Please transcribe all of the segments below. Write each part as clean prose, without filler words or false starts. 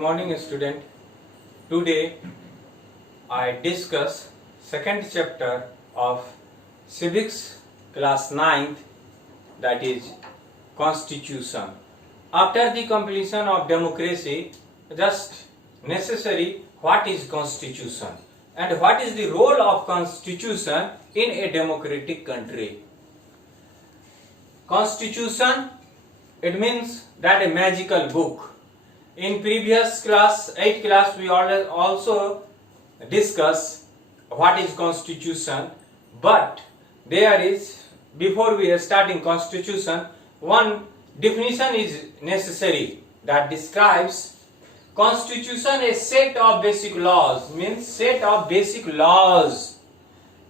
morning student. Today I discuss second chapter of civics class 9th, that is constitution. After the completion of democracy, just necessary what is constitution and what is the role of constitution in a democratic country. Constitution, it means that a magical book. In previous class, 8th class, we also discuss what is constitution, but there is, before we are starting constitution, one definition is necessary that describes constitution a set of basic laws, means set of basic laws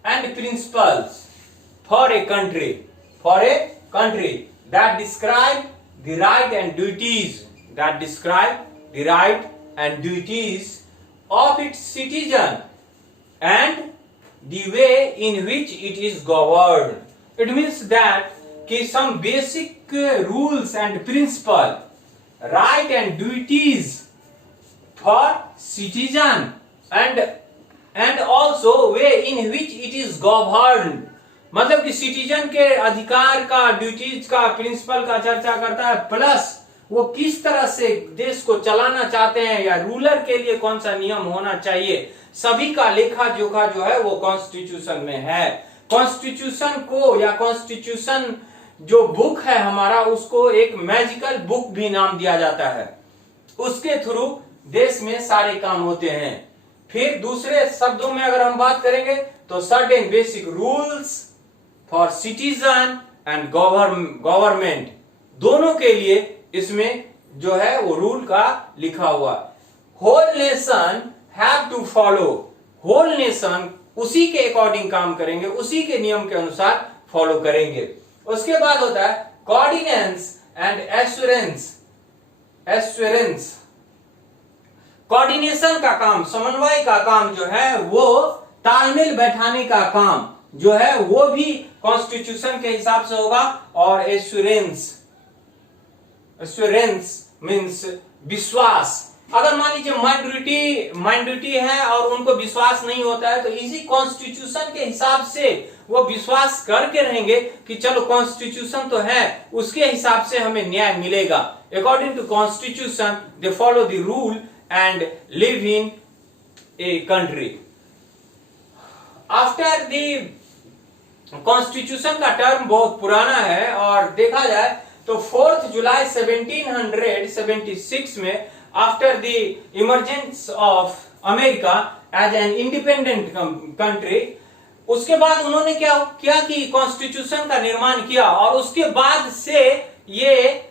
and principles for a country that describe the right and duties of its citizen and the way in which it is governed. It means that some basic rules and principle, right and duties for citizen and also way in which it is governed. मतलब कि citizen के अधिकार का, duties का, principal का चर्चा करता है, प्लस वो किस तरह से देश को चलाना चाहते हैं या रूलर के लिए कौन सा नियम होना चाहिए, सभी का लेखा जोखा जो है वो कॉन्स्टिट्यूशन में है. कॉन्स्टिट्यूशन को या कॉन्स्टिट्यूशन जो बुक है हमारा, उसको एक मैजिकल बुक भी नाम दिया जाता है. उसके थ्रू देश में सारे काम होते हैं. फिर दूसरे शब्दों में अगर हम बात करेंगे तो certain basic rules for citizen and government, दोनों के लिए इसमें जो है वो रूल का लिखा हुआ. Whole nation have to follow, whole nation उसी के अकॉर्डिंग काम करेंगे, उसी के नियम के अनुसार फॉलो करेंगे. उसके बाद होता है कोऑर्डिनेंस एंड एश्योरेंस. कोऑर्डिनेशन का काम, समन्वय का काम जो है वो, तालमेल बैठाने का काम जो है वो भी कॉन्स्टिट्यूशन के हिसाब से होगा. और एश्योरेंस मीन्स विश्वास. अगर मान लीजिए माइनॉरिटी है और उनको विश्वास नहीं होता है तो इसी कॉन्स्टिट्यूशन के हिसाब से वो विश्वास करके रहेंगे कि चलो कॉन्स्टिट्यूशन तो है, उसके हिसाब से हमें न्याय मिलेगा. According to constitution they follow the rule and live in a country. After the constitution का टर्म बहुत पुराना है और देखा जाए तो 4 जुलाई 1776 में, after the emergence of America as an independent country, उसके बाद उन्होंने क्या किया कि कॉन्स्टिट्यूशन का निर्माण किया. और उसके बाद से ये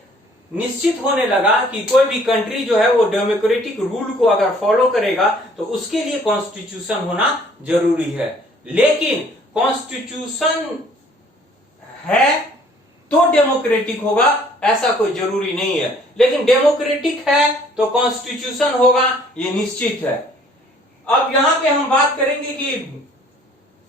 निश्चित होने लगा कि कोई भी कंट्री जो है वो डेमोक्रेटिक रूल को अगर फॉलो करेगा तो उसके लिए कॉन्स्टिट्यूशन होना जरूरी है. लेकिन कॉन्स्टिट्यूशन है तो डेमोक्रेटिक होगा ऐसा कोई जरूरी नहीं है. लेकिन डेमोक्रेटिक है तो कॉन्स्टिट्यूशन होगा, ये निश्चित है. अब यहां पे हम बात करेंगे कि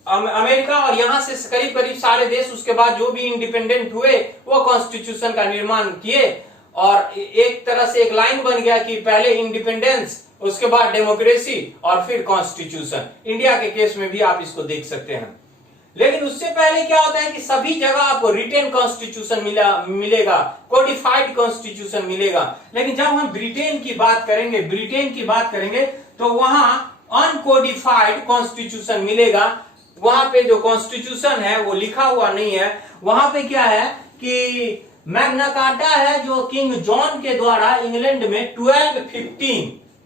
अमेरिका और यहां से करीब करीब सारे देश उसके बाद जो भी इंडिपेंडेंट हुए वो कॉन्स्टिट्यूशन का निर्माण किए और एक तरह से एक लाइन बन गया कि पहले इंडिपेंडेंस, उसके बाद डेमोक्रेसी और फिर कॉन्स्टिट्यूशन. इंडिया के केस में भी आप इसको देख सकते हैं. लेकिन उससे पहले क्या होता है कि सभी जगह आपको रिटेन कॉन्स्टिट्यूशन मिलेगा, कोडिफाइड कॉन्स्टिट्यूशन मिलेगा. लेकिन जब हम ब्रिटेन की बात करेंगे तो वहां अनकोडिफाइड कॉन्स्टिट्यूशन मिलेगा. वहां पे जो कॉन्स्टिट्यूशन है वो लिखा हुआ नहीं है. वहां पे क्या है कि मैग्ना कार्टा है जो किंग जॉन के द्वारा इंग्लैंड में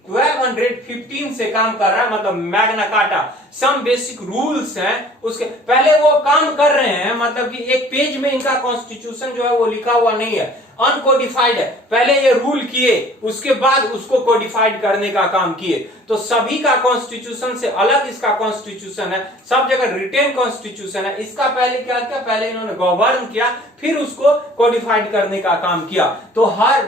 1215 से काम कर रहा है, मतलब Magna Carta. Some basic rules हैं उसके, पहले वो काम कर रहे हैं, मतलब कि एक पेज में इनका कॉन्स्टिट्यूशन जो है वो लिखा हुआ नहीं है, अनकोडिफाइड है. पहले ये रूल किए, उसके बाद उसको कोडिफाइड करने का काम किए. तो सभी का कॉन्स्टिट्यूशन से अलग इसका कॉन्स्टिट्यूशन है, सब जगह रिटेन कॉन्स्टिट्यूशन है. इसका पहले क्या किया, पहले इन्होंने गवर्न किया, फिर उसको कोडिफाइड करने का काम किया. तो हर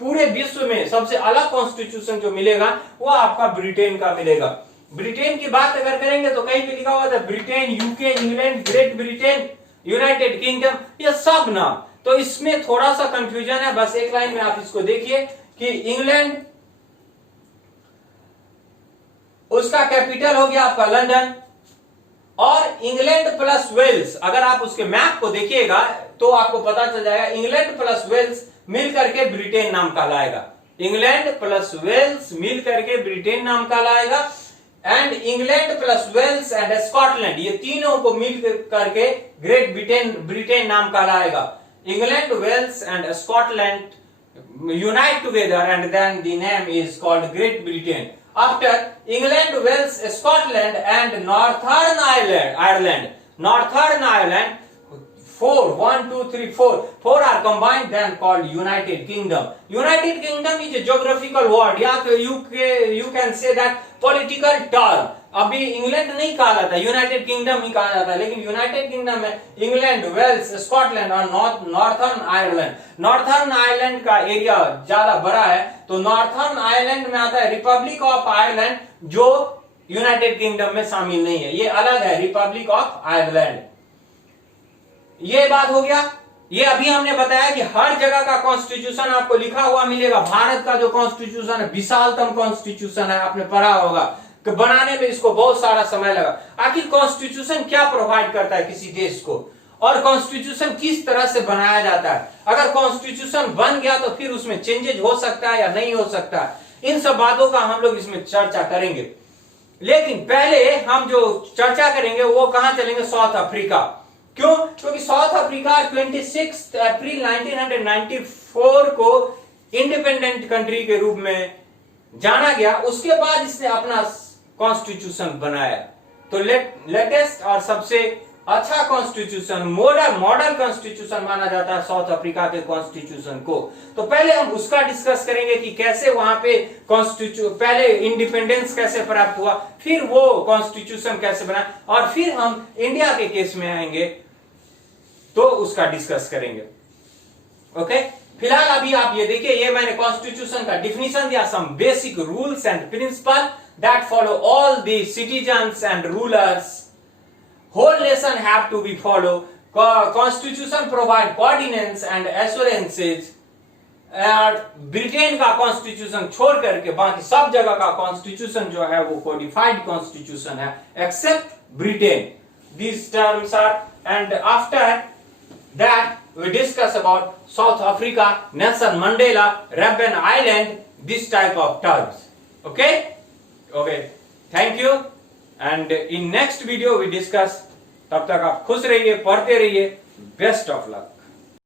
पूरे विश्व में सबसे अलग कॉन्स्टिट्यूशन जो मिलेगा वो आपका ब्रिटेन का मिलेगा. ब्रिटेन की बात अगर करेंगे तो कहीं पे लिखा हुआ था Britain, UK, England, great Britain, United kingdom, ये सब नाम. तो इसमें थोड़ा सा कंफ्यूजन है, बस एक लाइन में आप इसको देखिए कि इंग्लैंड उसका कैपिटल हो गया आपका लंदन। और इंग्लैंड प्लस वेल्स, अगर आप उसके मैप को देखिएगा तो आपको पता चल जाएगा इंग्लैंड प्लस वेल्स मिल करके ब्रिटेन नाम कहलाएगा। इंग्लैंड प्लस वेल्स मिल करके ब्रिटेन नाम कहलाएगा। And England plus Wales and Scotland, ये तीनों को मिल करके ग्रेट ब्रिटेन नाम कहलाएगा। England, Wales and Scotland unite together and then the name is called Great Britain. After England, Wales, Scotland and Northern Ireland, four are combined then called United Kingdom. United Kingdom is a geographical word, या you can say that political term. अभी England नहीं कहा जाता, United kingdom ही कहा जाता है, लेकिन United kingdom में इंग्लैंड, वेल्स, स्कॉटलैंड और नॉर्थर्न आयरलैंड। नॉर्थर्न आयरलैंड का एरिया ज्यादा बड़ा है, तो नॉर्थर्न आयरलैंड में आता है रिपब्लिक ऑफ आयरलैंड, जो यूनाइटेड किंगडम में शामिल नहीं है, ये अलग है, रिपब्लिक ऑफ आयरलैंड। ये बात हो गया। ये अभी हमने बताया कि हर जगह का कॉन्स्टिट्यूशन आपको लिखा हुआ मिलेगा। भारत का जो कॉन्स्टिट्यूशन है विशालतम कॉन्स्टिट्यूशन है, आपने पढ़ा होगा कि बनाने में इसको बहुत सारा समय लगा। आखिर कॉन्स्टिट्यूशन क्या प्रोवाइड करता है किसी देश को, और कॉन्स्टिट्यूशन किस तरह से बनाया जाता है, अगर कॉन्स्टिट्यूशन बन गया तो फिर उसमें चेंजेस हो सकता है या नहीं हो सकता है, इन सब बातों का हम लोग इसमें चर्चा करेंगे। लेकिन पहले हम जो चर्चा करेंगे वो कहां चलेंगे, साउथ अफ्रीका। क्यों? क्योंकि साउथ अफ्रीका 26 अप्रैल 1994 को इंडिपेंडेंट कंट्री के रूप में जाना गया। उसके बाद इसने अपना कॉन्स्टिट्यूशन बनाया। तो लेटेस्ट और सबसे अच्छा कॉन्स्टिट्यूशन, मॉडल कॉन्स्टिट्यूशन माना जाता है साउथ अफ्रीका के कॉन्स्टिट्यूशन को। तो पहले हम उसका डिस्कस करेंगे कि कैसे वहां पे पहले इंडिपेंडेंस कैसे प्राप्त हुआ, फिर वो कॉन्स्टिट्यूशन कैसे बना, और फिर हम इंडिया के केस में आएंगे तो उसका डिस्कस करेंगे। ओके, फिलहाल अभी आप ये देखिए, ये मैंने कॉन्स्टिट्यूशन का डिफिनीशन दिया, some basic rules and principle that follow all the citizens and rulers, whole nation have to be follow. Constitution provide coordinates and assurances. Britain का कॉन्स्टिट्यूशन छोड़ करके बाकी सब जगह का कॉन्स्टिट्यूशन जो है वो कोडिफाइड कॉन्स्टिट्यूशन है, except Britain. These terms are, and after that we discuss about South Africa, Nelson Mandela, Robben Island, this type of terms. Okay, thank you. And in next video we discuss. तब तक आप खुश रहिए, पढ़ते रहिए। Best of luck.